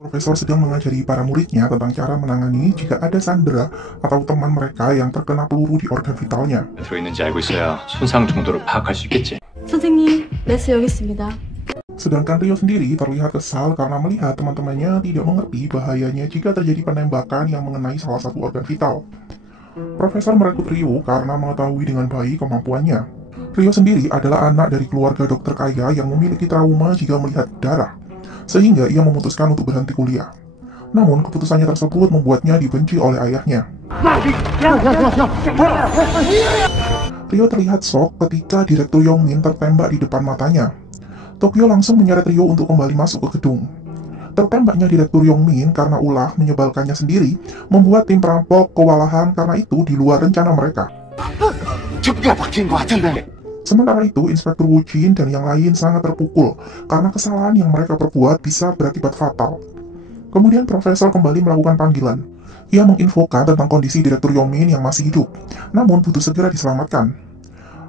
Profesor sedang mengajari para muridnya tentang cara menangani jika ada sandera atau teman mereka yang terkena peluru di organ vitalnya. 들어있는지 알고 있어야 손상 정도를 파악할 수 있겠지. 선생님, 레스 여기 있습니다. Sedangkan Rio sendiri terlihat kesal karena melihat teman-temannya tidak mengerti bahayanya jika terjadi penembakan yang mengenai salah satu organ vital. Profesor merekrut Rio karena mengetahui dengan baik kemampuannya. Rio sendiri adalah anak dari keluarga dokter kaya yang memiliki trauma jika melihat darah, sehingga ia memutuskan untuk berhenti kuliah. Namun, keputusannya tersebut membuatnya dibenci oleh ayahnya. Rio terlihat shock ketika Direktur Yongmin tertembak di depan matanya. Tokyo langsung menyeret Rio untuk kembali masuk ke gedung. Tertembaknya Direktur Yongmin karena ulah menyebalkannya sendiri membuat tim perampok kewalahan karena itu di luar rencana mereka. Sementara itu, Inspektur Wu Jin dan yang lain sangat terpukul karena kesalahan yang mereka perbuat bisa berakibat fatal. Kemudian Profesor kembali melakukan panggilan. Ia menginfokan tentang kondisi Direktur Yongmin yang masih hidup, namun butuh segera diselamatkan.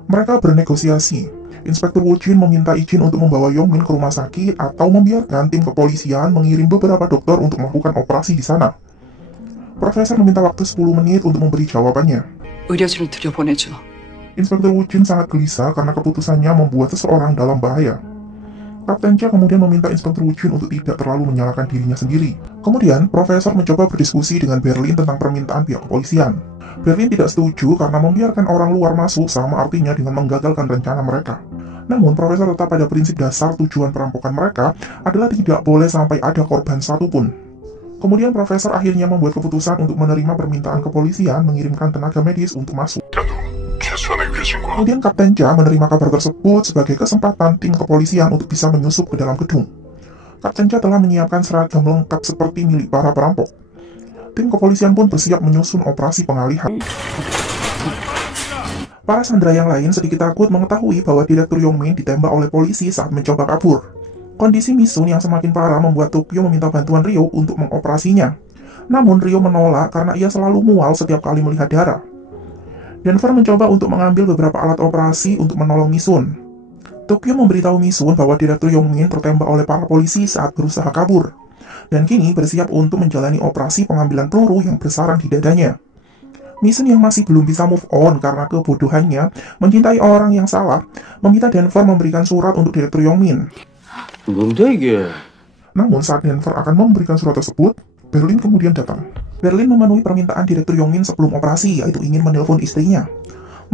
Mereka bernegosiasi. Inspektur Wu Jin meminta izin untuk membawa Yongmin ke rumah sakit atau membiarkan tim kepolisian mengirim beberapa dokter untuk melakukan operasi di sana. Profesor meminta waktu 10 menit untuk memberi jawabannya. 의료진을 들여보내줘. Inspektur Wu Jin sangat gelisah karena keputusannya membuat seseorang dalam bahaya. Kapten Cha kemudian meminta Inspektur Wu Jin untuk tidak terlalu menyalahkan dirinya sendiri. Kemudian, Profesor mencoba berdiskusi dengan Berlin tentang permintaan pihak kepolisian. Berlin tidak setuju karena membiarkan orang luar masuk sama artinya dengan menggagalkan rencana mereka. Namun, Profesor tetap pada prinsip dasar tujuan perampokan mereka adalah tidak boleh sampai ada korban satupun. Kemudian Profesor akhirnya membuat keputusan untuk menerima permintaan kepolisian mengirimkan tenaga medis untuk masuk. Kemudian Kapten Cha menerima kabar tersebut sebagai kesempatan tim kepolisian untuk bisa menyusup ke dalam gedung. Kapten Cha telah menyiapkan seragam lengkap seperti milik para perampok. Tim kepolisian pun bersiap menyusun operasi pengalihan. Para sandera yang lain sedikit takut mengetahui bahwa Direktur Yongmin ditembak oleh polisi saat mencoba kabur. Kondisi Misun yang semakin parah membuat Tokyo meminta bantuan Rio untuk mengoperasinya. Namun Rio menolak karena ia selalu mual setiap kali melihat darah. Denver mencoba untuk mengambil beberapa alat operasi untuk menolong Misun. Tokyo memberitahu Misun bahwa Direktur Yongmin tertembak oleh para polisi saat berusaha kabur, dan kini bersiap untuk menjalani operasi pengambilan peluru yang bersarang di dadanya. Misun yang masih belum bisa move on karena kebodohannya mencintai orang yang salah, meminta Denver memberikan surat untuk Direktur Yongmin. Namun saat Denver akan memberikan surat tersebut, Berlin kemudian datang. Berlin memenuhi permintaan Direktur Yongmin sebelum operasi, yaitu ingin menelpon istrinya.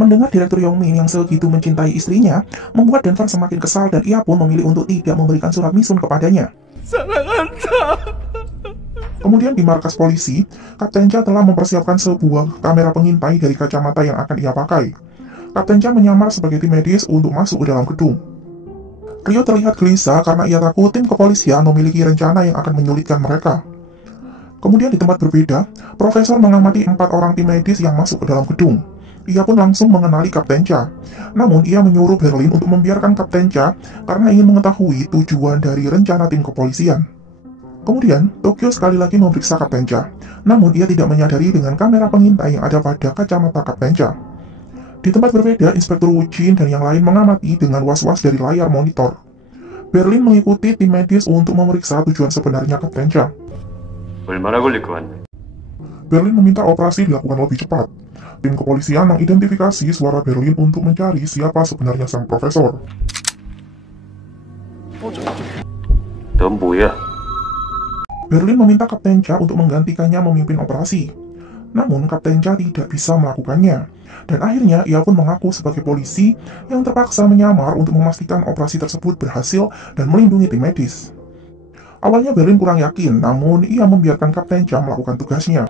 Mendengar Direktur Yongmin yang segitu mencintai istrinya, membuat Denver semakin kesal dan ia pun memilih untuk tidak memberikan surat Misun kepadanya. Kemudian di markas polisi, Kapten Cha telah mempersiapkan sebuah kamera pengintai dari kacamata yang akan ia pakai. Kapten Cha menyamar sebagai tim medis untuk masuk ke dalam gedung. Rio terlihat gelisah karena ia takut tim kepolisian memiliki rencana yang akan menyulitkan mereka. Kemudian di tempat berbeda, Profesor mengamati 4 orang tim medis yang masuk ke dalam gedung. Ia pun langsung mengenali Kapten Cha. Namun ia menyuruh Berlin untuk membiarkan Kapten Cha karena ingin mengetahui tujuan dari rencana tim kepolisian. Kemudian, Tokyo sekali lagi memeriksa Kapten Cha. Namun ia tidak menyadari dengan kamera pengintai yang ada pada kacamata Kapten Cha. Di tempat berbeda, Inspektur Wu Jin dan yang lain mengamati dengan was-was dari layar monitor. Berlin mengikuti tim medis untuk memeriksa tujuan sebenarnya Kapten Cha. Berlin meminta operasi dilakukan lebih cepat. Tim kepolisian mengidentifikasi suara Berlin untuk mencari siapa sebenarnya sang profesor. Berlin meminta Kapten Cha untuk menggantikannya memimpin operasi. Namun Kapten Cha tidak bisa melakukannya. Dan akhirnya ia pun mengaku sebagai polisi yang terpaksa menyamar untuk memastikan operasi tersebut berhasil dan melindungi tim medis. Awalnya Berlin kurang yakin, namun ia membiarkan Kapten Cha melakukan tugasnya.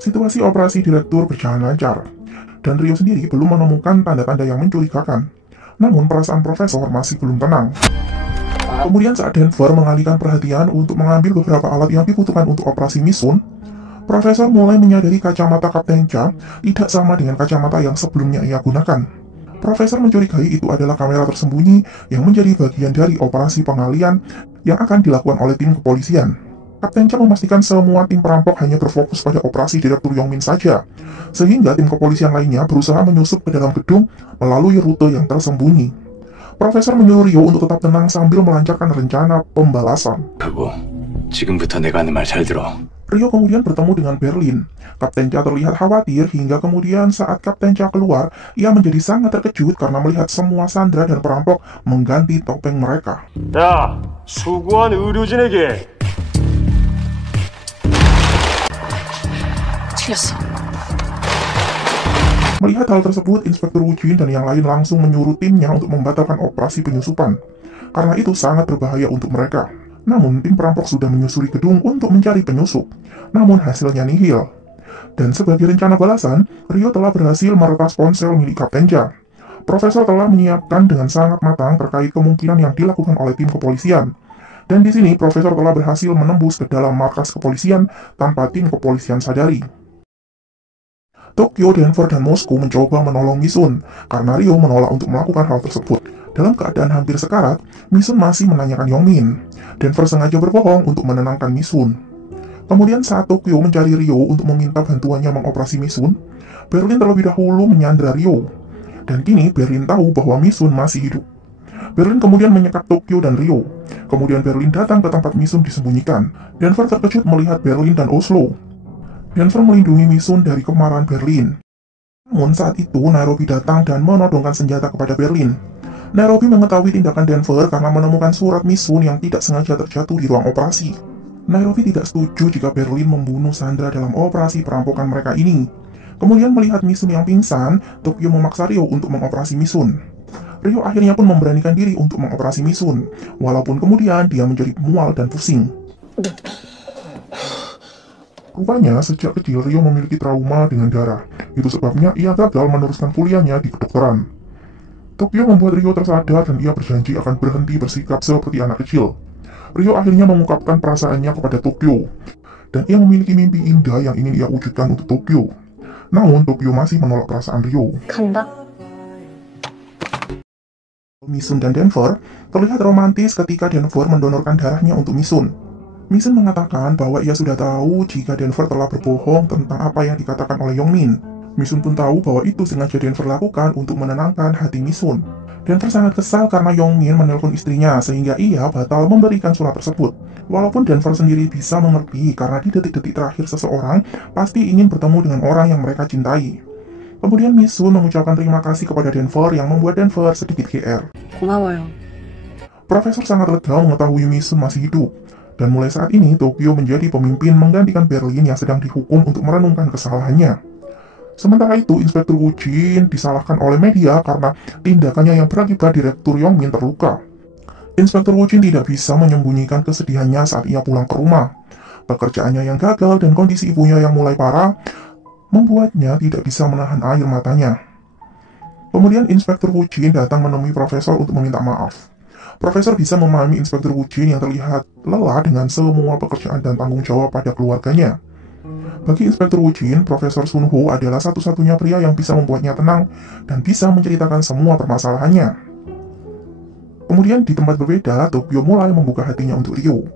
Situasi operasi direktur berjalan lancar, dan Rio sendiri belum menemukan tanda-tanda yang mencurigakan. Namun perasaan Profesor masih belum tenang. Kemudian saat Denver mengalihkan perhatian untuk mengambil beberapa alat yang dibutuhkan untuk operasi Misun, Profesor mulai menyadari kacamata Kapten Cha tidak sama dengan kacamata yang sebelumnya ia gunakan. Profesor mencurigai itu adalah kamera tersembunyi yang menjadi bagian dari operasi pengalian yang akan dilakukan oleh tim kepolisian. Kapten Cha memastikan semua tim perampok hanya berfokus pada operasi Direktur Yongmin saja, sehingga tim kepolisian lainnya berusaha menyusup ke dalam gedung melalui rute yang tersembunyi. Profesor menyuruh Ryo untuk tetap tenang sambil melancarkan rencana pembalasan. 여보, 지금부터 내가 하는 말 잘 들어. Ryo kemudian bertemu dengan Berlin. Kapten Cha terlihat khawatir hingga kemudian saat Kapten Cha keluar, ia menjadi sangat terkejut karena melihat semua sandera dan perampok mengganti topeng mereka. 야, 수고한 의료진에게 틀렸어. Melihat hal tersebut, Inspektur Wu Jin dan yang lain langsung menyuruh timnya untuk membatalkan operasi penyusupan, karena itu sangat berbahaya untuk mereka. Namun, tim perampok sudah menyusuri gedung untuk mencari penyusup, namun hasilnya nihil. Dan sebagai rencana balasan, Ryo telah berhasil meretas ponsel milik Kapten Cha. Profesor telah menyiapkan dengan sangat matang terkait kemungkinan yang dilakukan oleh tim kepolisian. Dan di sini, Profesor telah berhasil menembus ke dalam markas kepolisian tanpa tim kepolisian sadari. Tokyo, Denver, dan Moskow mencoba menolong Misun, karena Ryo menolak untuk melakukan hal tersebut. Dalam keadaan hampir sekarat, Misun masih menanyakan Yongmin. Denver sengaja berbohong untuk menenangkan Misun. Kemudian saat Tokyo mencari Ryo untuk meminta bantuannya mengoperasi Misun, Berlin terlebih dahulu menyandra Ryo. Dan kini Berlin tahu bahwa Misun masih hidup. Berlin kemudian menyekat Tokyo dan Ryo. Kemudian Berlin datang ke tempat Misun disembunyikan. Denver terkejut melihat Berlin dan Oslo. Denver melindungi Misun dari kemarahan Berlin. Namun saat itu Nairobi datang dan menodongkan senjata kepada Berlin. Nairobi mengetahui tindakan Denver karena menemukan surat Misun yang tidak sengaja terjatuh di ruang operasi. Nairobi tidak setuju jika Berlin membunuh Sandra dalam operasi perampokan mereka ini. Kemudian melihat Misun yang pingsan, Tokyo memaksa Ryo untuk mengoperasi Misun. Ryo akhirnya pun memberanikan diri untuk mengoperasi Misun, walaupun kemudian dia menjadi mual dan pusing. Rupanya, sejak kecil Ryo memiliki trauma dengan darah. Itu sebabnya ia gagal meneruskan kuliahnya di kedokteran. Tokyo membuat Ryo tersadar dan ia berjanji akan berhenti bersikap seperti anak kecil. Ryo akhirnya mengungkapkan perasaannya kepada Tokyo. Dan ia memiliki mimpi indah yang ingin ia wujudkan untuk Tokyo. Namun, Tokyo masih menolak perasaan Ryo. 간다. Misun dan Denver terlihat romantis ketika Denver mendonorkan darahnya untuk Misun. Misun mengatakan bahwa ia sudah tahu jika Denver telah berbohong tentang apa yang dikatakan oleh Yongmin. Misun pun tahu bahwa itu sengaja Denver lakukan untuk menenangkan hati Misun. Denver sangat kesal karena Yongmin menelpon istrinya sehingga ia batal memberikan surat tersebut. Walaupun Denver sendiri bisa mengerti karena di detik-detik terakhir seseorang pasti ingin bertemu dengan orang yang mereka cintai. Kemudian Misun mengucapkan terima kasih kepada Denver yang membuat Denver sedikit GR. 고마워요. Profesor sangat lega mengetahui Misun masih hidup. Dan mulai saat ini, Tokyo menjadi pemimpin menggantikan Berlin yang sedang dihukum untuk merenungkan kesalahannya. Sementara itu, Inspektur Wu Jin disalahkan oleh media karena tindakannya yang berakibat Direktur Yongmin terluka. Inspektur Wu Jin tidak bisa menyembunyikan kesedihannya saat ia pulang ke rumah. Pekerjaannya yang gagal dan kondisi ibunya yang mulai parah membuatnya tidak bisa menahan air matanya. Kemudian Inspektur Wu Jin datang menemui Profesor untuk meminta maaf. Profesor bisa memahami Inspektur Wu Jin yang terlihat lelah dengan semua pekerjaan dan tanggung jawab pada keluarganya. Bagi Inspektur Wu Jin, Profesor Sun Ho adalah satu-satunya pria yang bisa membuatnya tenang dan bisa menceritakan semua permasalahannya. Kemudian di tempat berbeda, Tokyo mulai membuka hatinya untuk Ryo.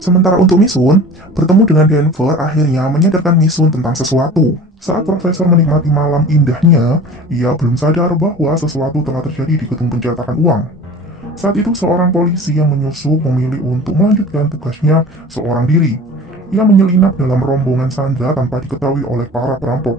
Sementara untuk Misun, bertemu dengan Denver akhirnya menyadarkan Misun tentang sesuatu. Saat Profesor menikmati malam indahnya, ia belum sadar bahwa sesuatu telah terjadi di gedung pencetakan uang. Saat itu seorang polisi yang menyusup memilih untuk melanjutkan tugasnya seorang diri. Ia menyelinap dalam rombongan Sandra tanpa diketahui oleh para perampok.